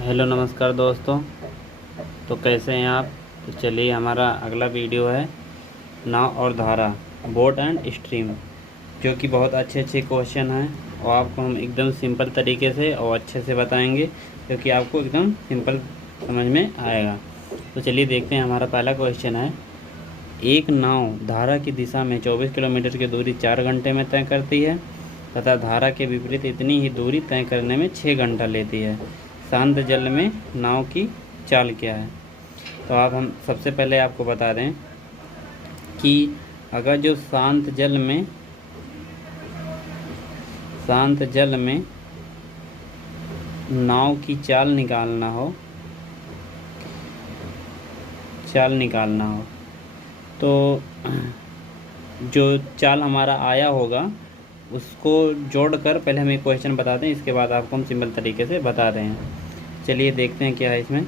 Hello नमस्कार दोस्तों। तो कैसे हैं आप। तो चलिए हमारा अगला वीडियो है नाव और धारा, बोट एंड स्ट्रीम, जो कि बहुत अच्छे अच्छे क्वेश्चन हैं और आपको हम एकदम सिंपल तरीके से और अच्छे से बताएंगे, क्योंकि आपको एकदम सिंपल समझ में आएगा। तो चलिए देखते हैं। हमारा पहला क्वेश्चन है, एक नाव धारा की दिशा में 24 किलोमीटर की दूरी 4 घंटे में तय करती है तथा धारा के विपरीत इतनी ही दूरी तय करने में 6 घंटा लेती है। शांत जल में नाव की चाल क्या है। तो आप हम सबसे पहले आपको बता दें कि अगर जो शांत जल में नाव की चाल निकालना हो तो जो चाल हमारा आया होगा उसको जोड़कर पहले हम एक क्वेश्चन बता दें, इसके बाद आपको हम सिंपल तरीके से बता रहे हैं। चलिए देखते हैं क्या है इसमें।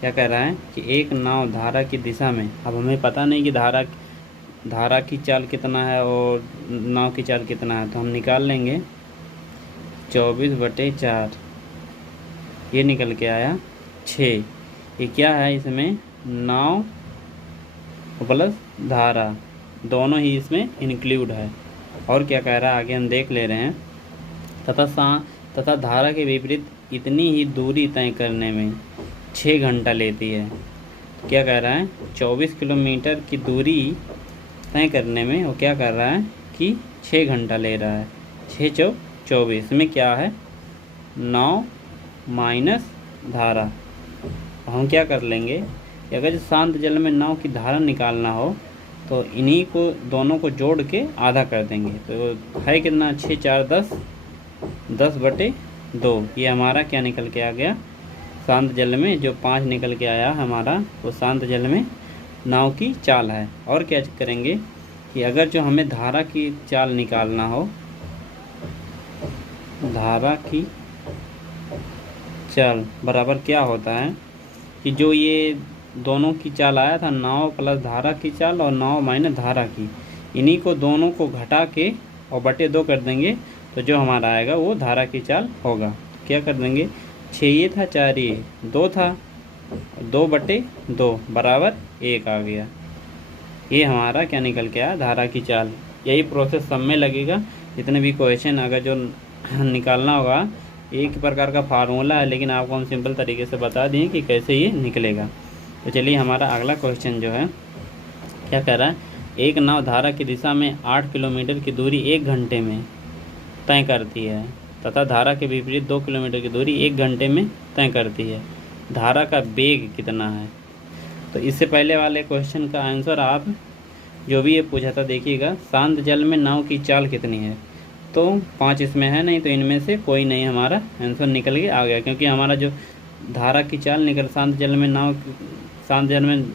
क्या कह रहा है कि एक नाव धारा की दिशा में, अब हमें पता नहीं कि धारा की चाल कितना है और नाव की चाल कितना है, तो हम निकाल लेंगे 24/4। ये निकल के आया 6। ये क्या है, इसमें नाव प्लस धारा दोनों ही इसमें इंक्लूड है। और क्या कह रहा है आगे हम देख ले रहे हैं, तथा धारा के विपरीत इतनी ही दूरी तय करने में 6 घंटा लेती है। तो क्या कह रहा है, 24 किलोमीटर की दूरी तय करने में वो क्या कर रहा है कि 6 घंटा ले रहा है। 6 चौक 24 में क्या है, 9 माइनस धारा। हम क्या कर लेंगे कि अगर शांत जल में नाव की धारा निकालना हो तो इन्हीं को दोनों को जोड़ के आधा कर देंगे। तो है कितना, 6 4 10, 10/2। ये हमारा क्या निकल के आ गया, शांत जल में जो 5 निकल के आया हमारा, वो शांत जल में नाव की चाल है। और क्या करेंगे कि अगर जो हमें धारा की चाल निकालना हो, धारा की चाल बराबर क्या होता है कि जो ये दोनों की चाल आया था, नाव प्लस धारा की चाल और नाव माइनस धारा की, इन्हीं को दोनों को घटा के और बटे 2 कर देंगे, तो जो हमारा आएगा वो धारा की चाल होगा। तो क्या कर देंगे, 6 ये था, 4 ये 2 था, 2/2 बराबर 1 आ गया। ये हमारा क्या निकल के आया, धारा की चाल। यही प्रोसेस सब में लगेगा। जितने भी क्वेश्चन अगर जो निकालना होगा, एक प्रकार का फार्मूला है, लेकिन आपको हम सिंपल तरीके से बता दिए कि कैसे ये निकलेगा। तो चलिए हमारा अगला क्वेश्चन जो है, क्या कह रहा है, एक नाव धारा की दिशा में 8 किलोमीटर की दूरी 1 घंटे में तय करती है तथा धारा के विपरीत 2 किलोमीटर की दूरी 1 घंटे में तय करती है। धारा का वेग कितना है। तो इससे पहले वाले क्वेश्चन का आंसर आप जो भी ये पूछा था, देखिएगा, शांत जल में नाव की चाल कितनी है, तो 5 इसमें है नहीं, तो इनमें से कोई नहीं हमारा आंसर निकल के आ गया, क्योंकि हमारा जो धारा की चाल निकल शांत जल में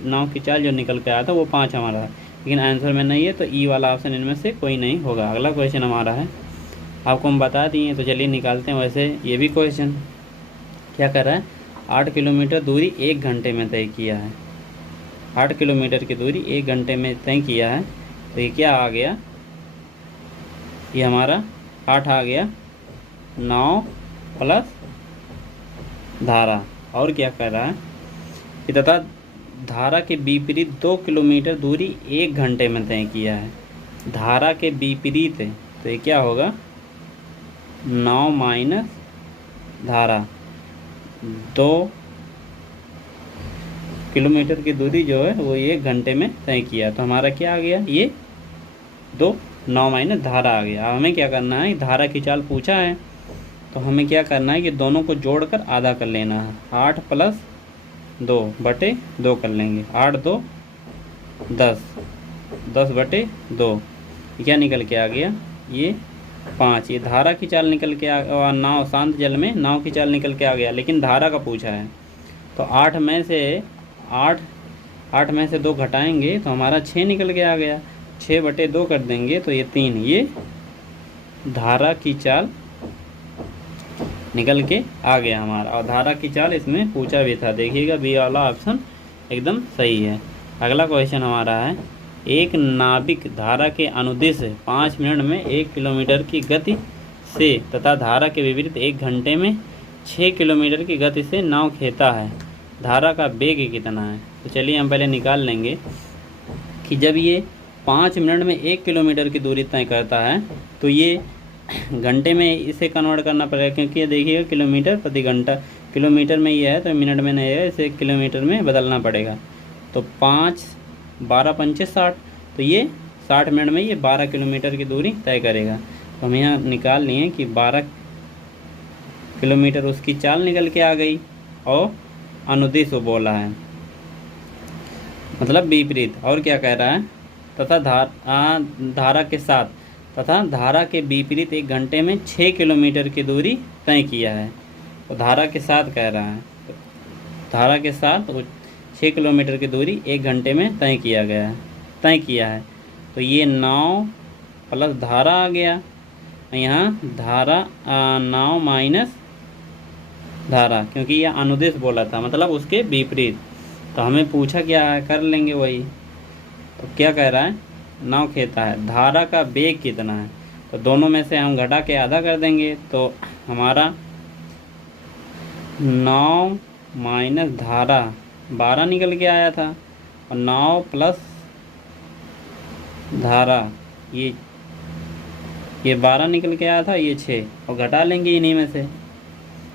नाव की चाल जो निकल के आया था वो 5 हमारा है, लेकिन आंसर में नहीं है, तो ई वाला ऑप्शन इनमें से कोई नहीं होगा। अगला क्वेश्चन हमारा है, आपको हम बता दिए, तो चलिए निकालते हैं। वैसे ये भी क्वेश्चन क्या कर रहा है, 8 किलोमीटर दूरी 1 घंटे में तय किया है। 8 किलोमीटर की दूरी 1 घंटे में तय किया है, तो ये क्या आ गया, ये हमारा 8 आ गया, 9 प्लस धारा। और क्या कर रहा है कि तथा धारा के विपरीत 2 किलोमीटर दूरी 1 घंटे में तय किया है। धारा के विपरीत है, तो ये क्या होगा, 9 माइनस धारा। 2 किलोमीटर की दूरी जो है वो 1 घंटे में तय किया, तो हमारा क्या आ गया, ये 9 माइनस धारा आ गया। अब हमें क्या करना है, धारा की चाल पूछा है, तो हमें क्या करना है कि दोनों को जोड़कर आधा कर लेना है। 8 + 2/2 कर लेंगे। 8 2 10, 10/2। क्या निकल के आ गया, ये 5। ये धारा की चाल निकल के आ, नाव शांत जल में नाव की चाल निकल के आ गया, लेकिन धारा का पूछा है, तो 8 में से 2 घटाएंगे तो हमारा 6 निकल के आ गया। 6/2 कर देंगे तो ये 3। ये धारा की चाल निकल के आ गया हमारा, और धारा की चाल इसमें पूछा भी था। देखिएगा, बी वाला ऑप्शन एकदम सही है। अगला क्वेश्चन हमारा है, एक नाविक धारा के अनुदिश 5 मिनट में 1 किलोमीटर की गति से तथा धारा के विपरीत 1 घंटे में 6 किलोमीटर की गति से नाव खेता है, धारा का वेग कितना है। तो चलिए हम पहले निकाल लेंगे कि जब ये 5 मिनट में 1 किलोमीटर की दूरी तय करता है तो ये घंटे में इसे कन्वर्ट करना पड़ेगा, क्योंकि ये देखिएगा किलोमीटर प्रति घंटा, किलोमीटर में ये है तो मिनट में नहीं है, इसे किलोमीटर में बदलना पड़ेगा। तो 5 12 पंचे 60, तो ये 60 मिनट में ये 12 किलोमीटर की दूरी तय करेगा। तो हम यहाँ निकाल लिए कि 12 किलोमीटर उसकी चाल निकल के आ गई और अनुदिश वो बोला है, मतलब विपरीत। और क्या कह रहा है, तथा धारा के साथ, तथा धारा के विपरीत 1 घंटे में 6 किलोमीटर की दूरी तय किया है। तो धारा के साथ कह रहा है, तो धारा के साथ 6 किलोमीटर की दूरी 1 घंटे में तय किया है। तो ये नाव प्लस धारा आ गया, यहाँ धारा नाव माइनस धारा, क्योंकि यह अनुदिश बोला था, मतलब उसके विपरीत। तो हमें पूछा क्या है, कर लेंगे वही। तो क्या कह रहा है, नाव खेता है, धारा का वेग कितना है। तो दोनों में से हम घटा के आधा कर देंगे, तो हमारा नाव माइनस धारा 12 निकल के आया था, और नाव प्लस धारा ये 12 निकल के आया था, ये 6, और घटा लेंगे इन्हीं में से,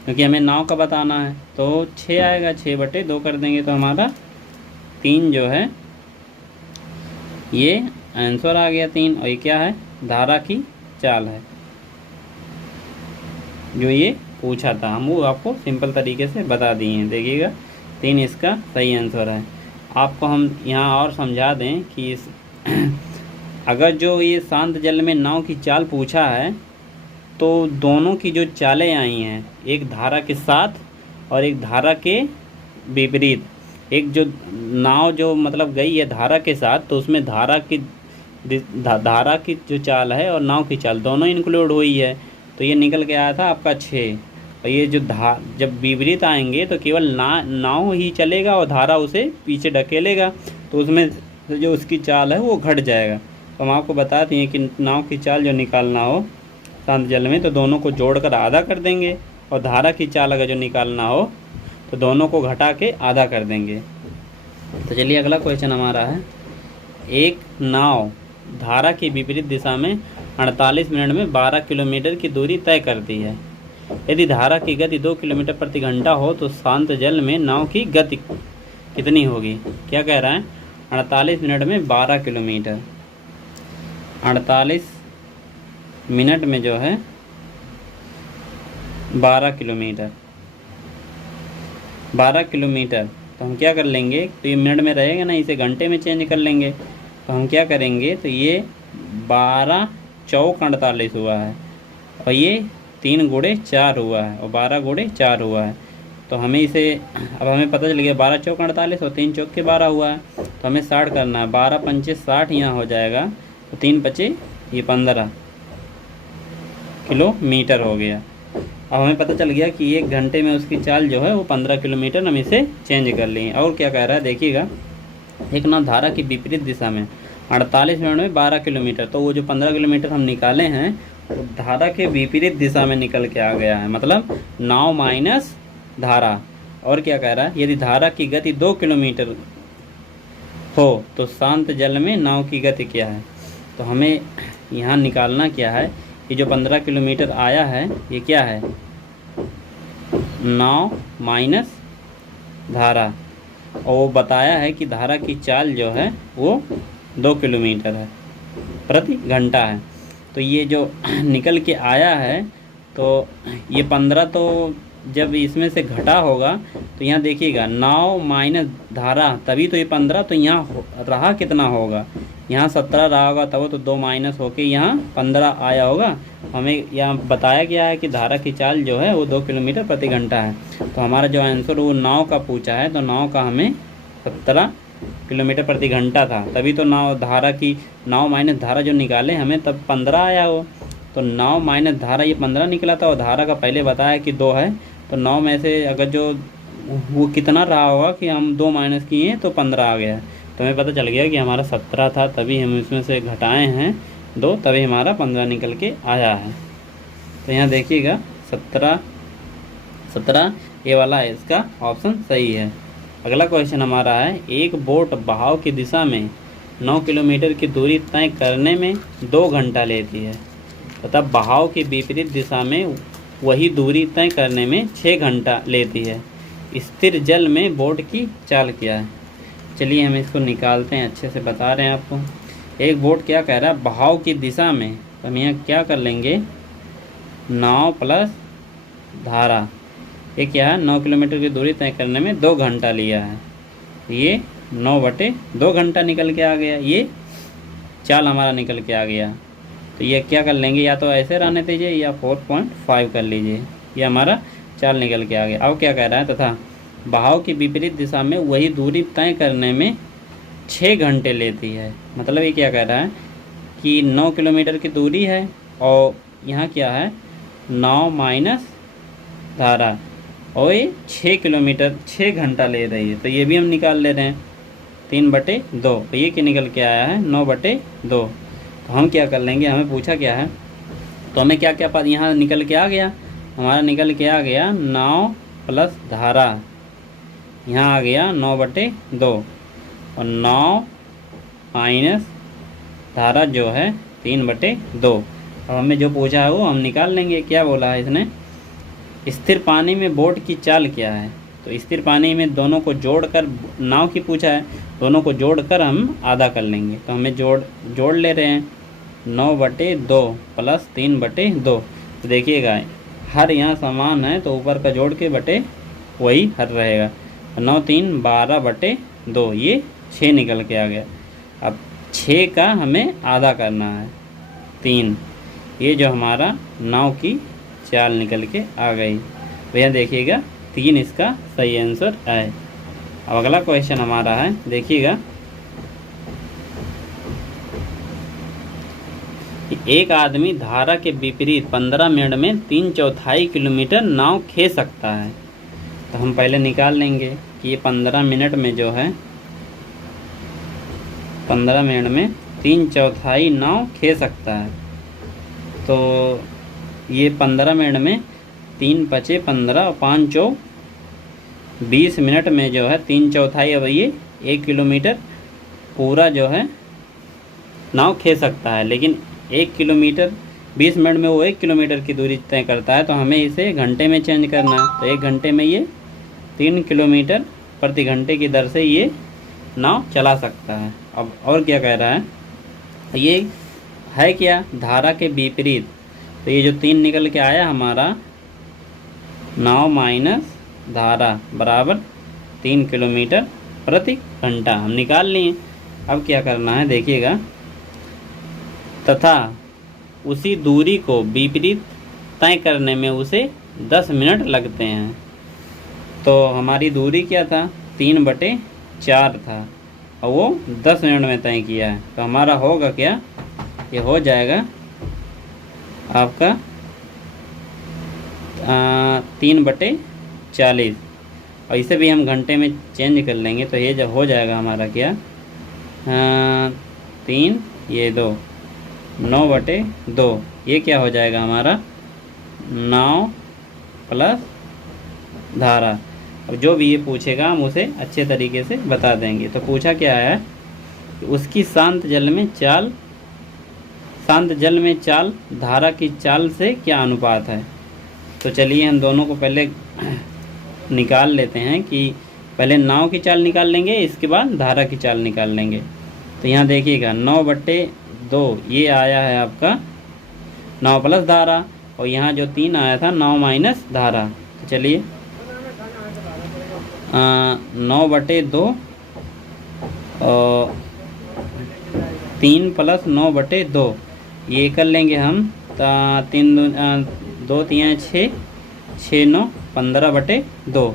क्योंकि हमें नाव का बताना है। तो 6 आएगा, 6/2 कर देंगे, तो हमारा 3 जो है ये आंसर आ गया 3। और ये क्या है, धारा की चाल है जो ये पूछा था, हम वो आपको सिंपल तरीके से बता दिए हैं। देखिएगा 3 इसका सही आंसर है। आपको हम यहाँ और समझा दें कि अगर जो ये शांत जल में नाव की चाल पूछा है तो दोनों की जो चालें आई हैं, एक धारा के साथ और एक धारा के विपरीत, एक जो नाव जो मतलब गई है धारा के साथ, तो उसमें धारा की जो चाल है और नाव की चाल दोनों इंक्लूड हुई है। तो ये निकल के आया था आपका 6। और ये जो जब विपरीत आएंगे तो केवल नाव ही चलेगा और धारा उसे पीछे ढकेलेगा, तो उसमें जो उसकी चाल है वो घट जाएगा। तो हम आपको बता दें कि नाव की चाल जो निकालना हो शांत जल में, तो दोनों को जोड़कर आधा कर देंगे, और धारा की चाल अगर जो निकालना हो तो दोनों को घटा के आधा कर देंगे। तो चलिए अगला क्वेश्चन हमारा है, एक नाव धारा की विपरीत दिशा में 48 मिनट में 12 किलोमीटर की दूरी तय करती है। यदि धारा की गति 2 किलोमीटर प्रति घंटा हो तो शांत जल में नाव की गति कितनी होगी। क्या कह रहा है, 48 मिनट में 12 किलोमीटर, 48 मिनट में जो है 12 किलोमीटर, 12 किलोमीटर। तो हम क्या कर लेंगे, तो ये मिनट में रहेगा ना, इसे घंटे में चेंज कर लेंगे। तो हम क्या करेंगे, तो ये 12 चौक 48 हुआ है, और ये 3 गुणे 4 हुआ है, और 12 गुणे 4 हुआ है। तो हमें इसे अब हमें पता चल गया 12 चौक 48 और 3 चौक के 12 हुआ है। तो हमें 60 करना है, 12 पंचे 60 यहाँ हो जाएगा, तो 3 पचे ये 15 किलोमीटर हो गया। अब हमें पता चल गया कि 1 घंटे में उसकी चाल जो है वो 15 किलोमीटर, हम इसे चेंज कर लिए। और क्या कह रहा है, देखिएगा, एक नाव धारा की विपरीत दिशा में 48 मिनट में 12 किलोमीटर, तो वो जो 15 किलोमीटर हम निकाले हैं वो धारा के विपरीत दिशा में निकल के आ गया है, मतलब नाव माइनस धारा। और क्या कह रहा है, यदि धारा की गति 2 किलोमीटर हो तो शांत जल में नाव की गति क्या है। तो हमें यहाँ निकालना क्या है, ये जो 15 किलोमीटर आया है ये क्या है, नाव माइनस धारा, और वो बताया है कि धारा की चाल जो है वो 2 किलोमीटर है प्रति घंटा है। तो ये जो निकल के आया है, तो ये 15 तो जब इसमें से घटा होगा तो यहाँ देखिएगा नाव माइनस धारा, तभी तो ये 15, तो यहाँ रहा कितना होगा, यहाँ 17 रहा होगा, तब तो 2 माइनस होके यहाँ 15 आया होगा। हमें यहाँ बताया गया है कि धारा की चाल जो है वो 2 किलोमीटर प्रति घंटा है। तो हमारा जो आंसर वो नाव का पूछा है, तो नाव का हमें 17 किलोमीटर प्रति घंटा था, तभी तो नाव माइनस धारा जो निकाले हमें तब 15 आया हो। तो नाव माइनस धारा ये 15 निकला था, और धारा का पहले बताया कि 2 है, तो 9 में से अगर जो वो कितना रहा होगा कि हम 2 माइनस किए तो 15 आ गया। तो हमें पता चल गया कि हमारा 17 था, तभी हम इसमें से घटाए हैं 2, तभी हमारा 15 निकल के आया है। तो यहाँ देखिएगा 17 ये वाला है इसका ऑप्शन सही है। अगला क्वेश्चन हमारा है, एक बोट बहाव की दिशा में 9 किलोमीटर की दूरी तय करने में 2 घंटा लेती है तथा बहाव की विपरीत दिशा में वही दूरी तय करने में 6 घंटा लेती है। स्थिर जल में बोट की चाल क्या है? चलिए हम इसको निकालते हैं, अच्छे से बता रहे हैं आपको। एक बोट क्या कह रहा है, बहाव की दिशा में, तो हम यहाँ क्या कर लेंगे, नाव प्लस धारा, ये क्या है 9 किलोमीटर की दूरी तय करने में 2 घंटा लिया है। ये 9/2 घंटा निकल के आ गया, ये चाल हमारा निकल के आ गया। तो ये क्या कर लेंगे, या तो ऐसे रहने दीजिए या 4.5 कर लीजिए, ये हमारा चाल निकल के आ गया। अब क्या कह रहा है, तथा बहाव की विपरीत दिशा में वही दूरी तय करने में 6 घंटे लेती है। मतलब ये क्या कह रहा है कि 9 किलोमीटर की दूरी है और यहाँ क्या है, 9 माइनस धारा, और ये 6 घंटा ले रही है। तो ये भी हम निकाल ले रहे हैं 3/2। तो ये क्या निकल के आया है, 9/2। तो हम क्या कर लेंगे, हमें पूछा क्या है, तो हमें क्या क्या पता यहाँ निकल के आ गया, हमारा निकल के आ गया 9 प्लस धारा, यहाँ आ गया 9/2, और 9 माइनस धारा जो है 3/2। अब हमें जो पूछा है वो हम निकाल लेंगे। क्या बोला है इसने, स्थिर पानी में बोट की चाल क्या है? तो स्थिर पानी में दोनों को जोड़कर, नाव की पूछा है, दोनों को जोड़कर हम आधा कर लेंगे। तो हमें जोड़ ले रहे हैं 9/2 प्लस 3/2। तो देखिएगा हर यहाँ समान है तो ऊपर का जोड़ के बटे वही हर रहेगा। 9 3 12/2, ये 6 निकल के आ गया। अब 6 का हमें आधा करना है 3, ये जो हमारा नाव की चाल निकल के आ गई। भैया देखिएगा 3 इसका सही आंसर है। अब अगला क्वेश्चन हमारा है, देखिएगा, एक आदमी धारा के विपरीत 15 मिनट में 3/4 किलोमीटर नाव खींच सकता है। तो हम पहले निकाल लेंगे कि ये 15 मिनट में जो है, 15 मिनट में 3/4 नाव खींच सकता है। तो ये 15 मिनट में 3 × 15 और 5 × 20 मिनट में जो है 3/4, अब ये 1 किलोमीटर पूरा जो है नाव खींच सकता है। लेकिन 1 किलोमीटर 20 मिनट में वो 1 किलोमीटर की दूरी तय करता है, तो हमें इसे घंटे में चेंज करना है। तो 1 घंटे में ये 3 किलोमीटर प्रति घंटे की दर से ये नाव चला सकता है। अब और क्या कह रहा है, ये है क्या, धारा के विपरीत। तो ये जो 3 निकल के आया हमारा, नाव माइनस धारा बराबर 3 किलोमीटर प्रति घंटा हम निकाल लिए। अब क्या करना है, देखिएगा, तथा उसी दूरी को विपरीत तय करने में उसे 10 मिनट लगते हैं। तो हमारी दूरी क्या था, 3/4 था, और वो 10 मिनट में तय किया है। तो हमारा होगा क्या, ये हो जाएगा आपका 3/40, और इसे भी हम घंटे में चेंज कर लेंगे। तो ये जब हो जाएगा हमारा क्या, 3 ये 2 9/2, ये क्या हो जाएगा हमारा 9 प्लस धारा। अब जो भी ये पूछेगा हम उसे अच्छे तरीके से बता देंगे। तो पूछा क्या है, उसकी शांत जल में चाल धारा की चाल से क्या अनुपात है? तो चलिए हम दोनों को पहले निकाल लेते हैं कि पहले नाव की चाल निकाल लेंगे, इसके बाद धारा की चाल निकाल लेंगे। तो यहाँ देखिएगा 9/2 ये आया है आपका 9 प्लस धारा, और यहाँ जो 3 आया था 9 माइनस धारा। तो चलिए 9/2 और 3 प्लस 9/2 ये कर लेंगे हम। 2 3 6 6 9 15/2,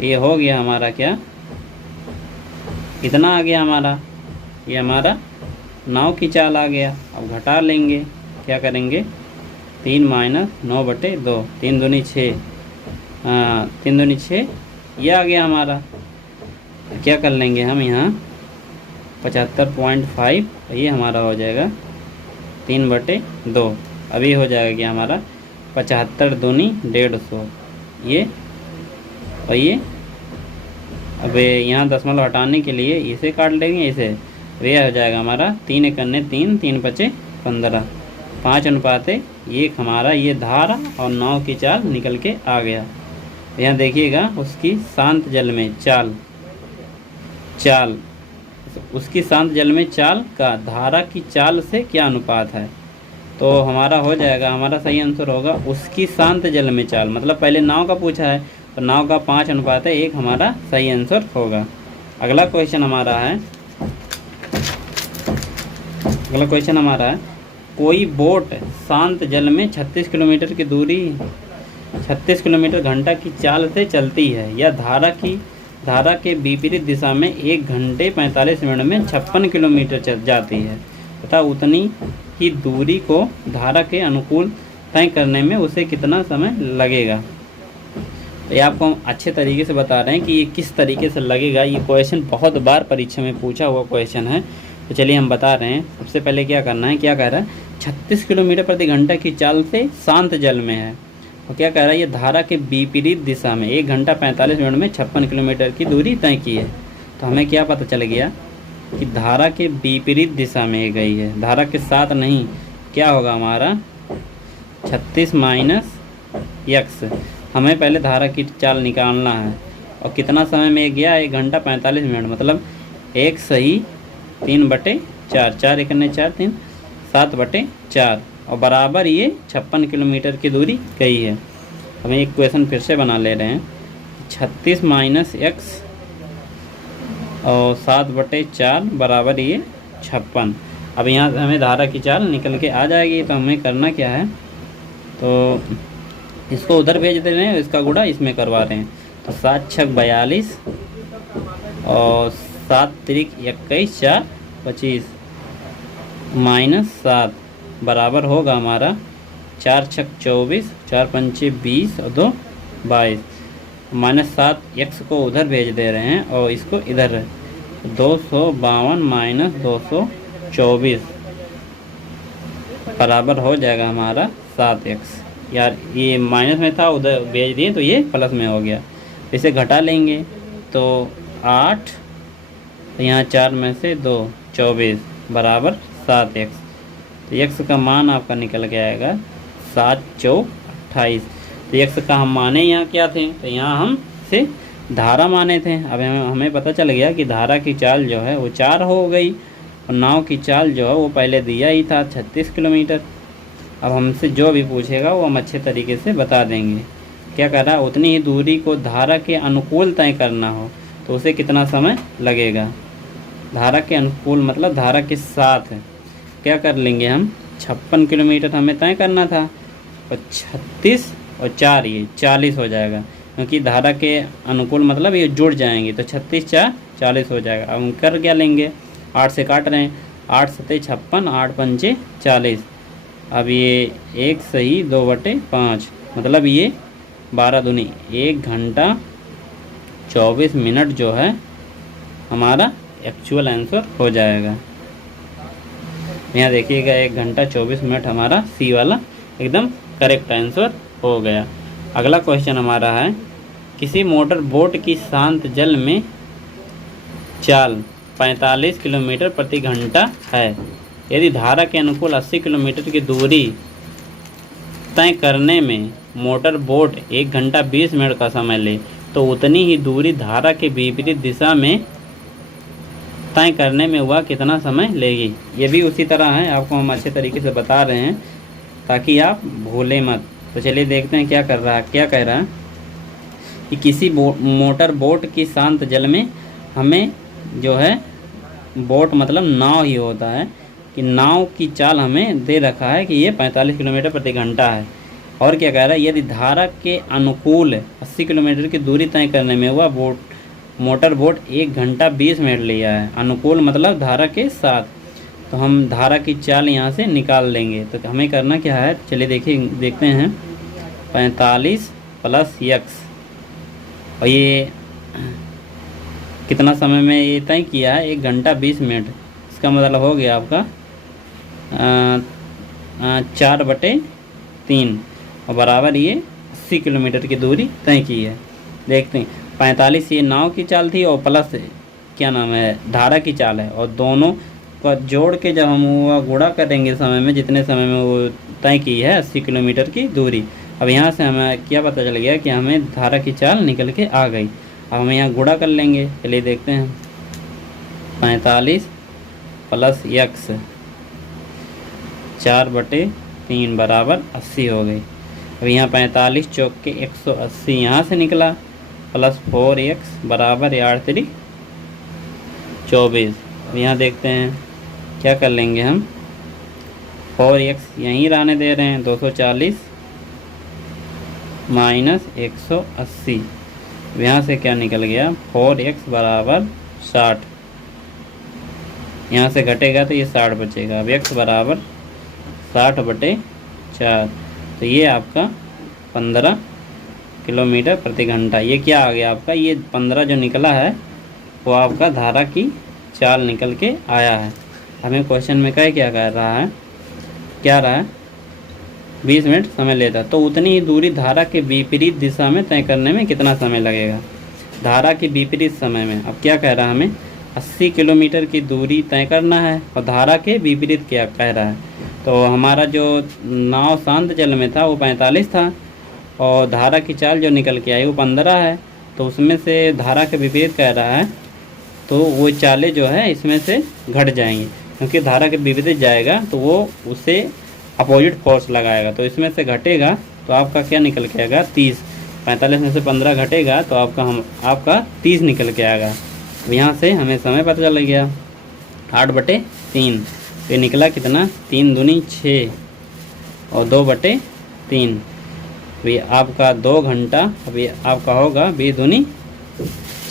ये हो गया हमारा क्या, इतना आ गया हमारा, ये हमारा नाव की चाल आ गया। अब घटा लेंगे, क्या करेंगे, 3 माइनस 9/2, 3 दूनी 6, 3 दूनी 6, ये आ गया हमारा। क्या कर लेंगे हम यहाँ 75.5, ये हमारा हो जाएगा 3/2। अभी हो जाएगा कि हमारा 75 दूनी 150, ये और ये अब यहाँ दशमलव हटाने के लिए इसे काट लेंगे इसे, तो यह हो जाएगा हमारा 3 एक अन्य 3, 3 पचे 15, 5:1 हमारा ये धारा और नाव की चाल निकल के आ गया। यहाँ देखिएगा उसकी शांत जल में चाल उसकी शांत जल में चाल का धारा की चाल से क्या अनुपात है, तो हमारा हो जाएगा, हमारा सही आंसर होगा उसकी शांत जल में चाल, मतलब पहले नाव का पूछा है तो नाव का 5:1 हमारा सही आंसर होगा। अगला क्वेश्चन हमारा है कोई बोट शांत जल में 36 किलोमीटर की दूरी 36 किलोमीटर घंटा की चाल से चलती है या धारा के विपरीत दिशा में 1 घंटे 45 मिनट में 56 किलोमीटर चल जाती है तथा उतनी ही दूरी को धारा के अनुकूल तय करने में उसे कितना समय लगेगा। तो ये आपको हम अच्छे तरीके से बता रहे हैं कि ये किस तरीके से लगेगा। ये क्वेश्चन बहुत बार परीक्षा में पूछा हुआ क्वेश्चन है, तो चलिए हम बता रहे हैं। सबसे पहले क्या करना है, क्या कह रहा है 36 किलोमीटर प्रति घंटा की चाल से शांत जल में है, और क्या कह रहा है ये धारा के विपरीत दिशा में 1 घंटा 45 मिनट में 56 किलोमीटर की दूरी तय की है। तो हमें क्या पता चल गया कि धारा के विपरीत दिशा में ये गई है, धारा के साथ नहीं। क्या होगा हमारा 36 माइनस x, हमें पहले धारा की चाल निकालना है और कितना समय में गया 1 घंटा 45 मिनट, मतलब 1 सही 3/4, 4 एक 4 3 7/4 और बराबर ये 56 किलोमीटर की दूरी गई है। हमें एक क्वेश्चन फिर से बना ले रहे हैं, 36 माइनस x और 7/4 बराबर ये 56। अब यहाँ हमें धारा की चाल निकल के आ जाएगी। तो हमें करना क्या है, तो इसको उधर भेज दे रहे हैं, इसका गुणा इसमें करवा रहे हैं। तो 7 छक 42 और 7 त्रिक 21 4 25 -7 बराबर होगा हमारा 4 छक 24 4 पंचे 20 और 2 22 -7 x को उधर भेज दे रहे हैं और इसको इधर 252 -224 बराबर हो जाएगा हमारा 7x। यार ये माइनस में था, उधर भेज दिए तो ये प्लस में हो गया। इसे घटा लेंगे तो 8, तो यहाँ 4 में से 2 24 बराबर 7x। तो x का मान आपका निकल के आएगा 7 चौक 28। तो x का हम माने यहाँ क्या थे, तो यहाँ हम से धारा माने थे। अब हमें पता चल गया कि धारा की चाल जो है वो 4 हो गई और नाव की चाल जो है वो पहले दिया ही था 36 किलोमीटर। अब हमसे जो भी पूछेगा वो हम अच्छे तरीके से बता देंगे। क्या कर रहा है, उतनी ही दूरी को धारा के अनुकूल तय करना हो तो उसे कितना समय लगेगा। धारा के अनुकूल मतलब धारा के साथ क्या कर लेंगे हम, 56 किलोमीटर हमें तय करना था और 36 और 4 ये 40 हो जाएगा, क्योंकि धारा के अनुकूल मतलब ये जुड़ जाएंगे। तो 36 4 40 हो जाएगा। अब हम कर क्या लेंगे, 8 से काट रहे हैं, 8 7 56 8 पंचे 40। अब ये 1 सही 2/5 मतलब ये 12 दूनी 1 घंटा 24 मिनट जो है हमारा एक्चुअल आंसर हो जाएगा। यहाँ देखिएगा 1 घंटा 24 मिनट हमारा सी वाला एकदम करेक्ट आंसर हो गया। अगला क्वेश्चन हमारा है, किसी मोटर बोट की शांत जल में चाल 45 किलोमीटर प्रति घंटा है। यदि धारा के अनुकूल 80 किलोमीटर की दूरी तय करने में मोटर बोट 1 घंटा 20 मिनट का समय ले तो उतनी ही दूरी धारा के विपरीत दिशा में तय करने में वह कितना समय लेगी। ये भी उसी तरह है, आपको हम अच्छे तरीके से बता रहे हैं ताकि आप भूलें मत। तो चलिए देखते हैं क्या कर रहा है। क्या कह रहा है कि किसी मोटर बोट की शांत जल में हमें जो है, बोट मतलब नाव ही होता है, कि नाव की चाल हमें दे रखा है कि ये 45 किलोमीटर प्रति घंटा है। और क्या कह रहा है, यदि धारा के अनुकूल 80 किलोमीटर की दूरी तय करने में वह मोटर बोट 1 घंटा 20 मिनट लिया है। अनुकूल मतलब धारा के साथ, तो हम धारा की चाल यहाँ से निकाल लेंगे। तो हमें करना क्या है, चलिए देखते हैं 45 प्लस x और ये कितना समय में ये तय किया है, 1 घंटा 20 मिनट। इसका मतलब हो गया आपका 4/3 और बराबर ये 80 किलोमीटर की दूरी तय की है। देखते हैं 45 ये नाव की चाल थी और प्लस क्या नाम है धारा की चाल है, और दोनों का जोड़ के जब हम वो गुणा करेंगे समय में, जितने समय में वो तय की है 80 किलोमीटर की दूरी। अब यहाँ से हमें क्या पता चल गया कि हमें धारा की चाल निकल के आ गई। अब हम यहाँ गुणा कर लेंगे, चलिए देखते हैं 45 प्लस x 4/3 बराबर 80 हो गई। अब यहाँ 45 चौक के 180 यहाँ से निकला, प्लस 4x बराबर 8 3 24। अब यहाँ देखते हैं क्या कर लेंगे हम, 4x यहीं रहने दे रहे हैं, 240 माइनस 180। यहाँ से क्या निकल गया 4x बराबर 60, यहाँ से घटेगा तो ये 60 बचेगा। अब x बराबर 60/4, तो ये आपका 15 किलोमीटर प्रति घंटा। ये क्या आ गया आपका, ये 15 जो निकला है वो आपका धारा की चाल निकल के आया है। हमें क्वेश्चन में क्या कह रहा है, क्या रहा है 20 मिनट समय लेता है, तो उतनी ही दूरी धारा के विपरीत दिशा में तय करने में कितना समय लगेगा, धारा के विपरीत समय में। अब क्या कह रहा है, हमें 80 किलोमीटर की दूरी तय करना है और धारा के विपरीत क्या कह रहा है। तो हमारा जो नाव शांत जल में था वो 45 था और धारा की चाल जो निकल के आई वो 15 है, तो उसमें से धारा के विपरीत कह रहा है, तो वो चालें जो है इसमें से घट जाएंगी, क्योंकि धारा के विपरीत जाएगा तो वो उसे अपोजिट फोर्स लगाएगा, तो इसमें से घटेगा तो आपका क्या निकल के आएगा 30। 45 में से 15 घटेगा तो आपका 30 निकल के आएगा। तो यहाँ से हमें समय पता चल गया 8/3, तो ये निकला कितना 3 दूनी 6 और 2/3, तो ये आपका 2 घंटा। अब ये आपका होगा 20 दूनी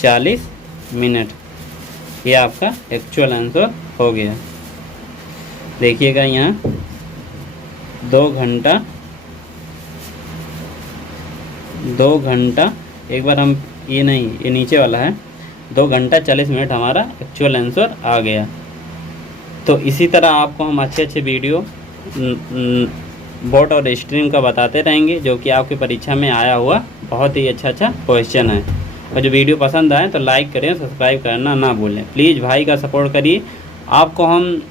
40 मिनट। ये आपका एक्चुअल आंसर हो गया। देखिएगा यहाँ 2 घंटा, एक बार हम ये नहीं, ये नीचे वाला है, 2 घंटा 40 मिनट हमारा एक्चुअल आंसर आ गया। तो इसी तरह आपको हम अच्छे वीडियो बोट और स्ट्रीम का बताते रहेंगे, जो कि आपकी परीक्षा में आया हुआ बहुत ही अच्छा क्वेश्चन है। और जो वीडियो पसंद आए तो लाइक करें, सब्सक्राइब करना ना भूलें। प्लीज़ भाई का सपोर्ट करिए, आपको हम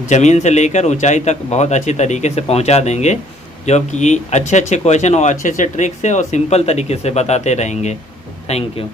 ज़मीन से लेकर ऊंचाई तक बहुत अच्छी तरीके से पहुंचा देंगे, जो कि अच्छे क्वेश्चन और अच्छे ट्रिक से और सिंपल तरीके से बताते रहेंगे। Thank you.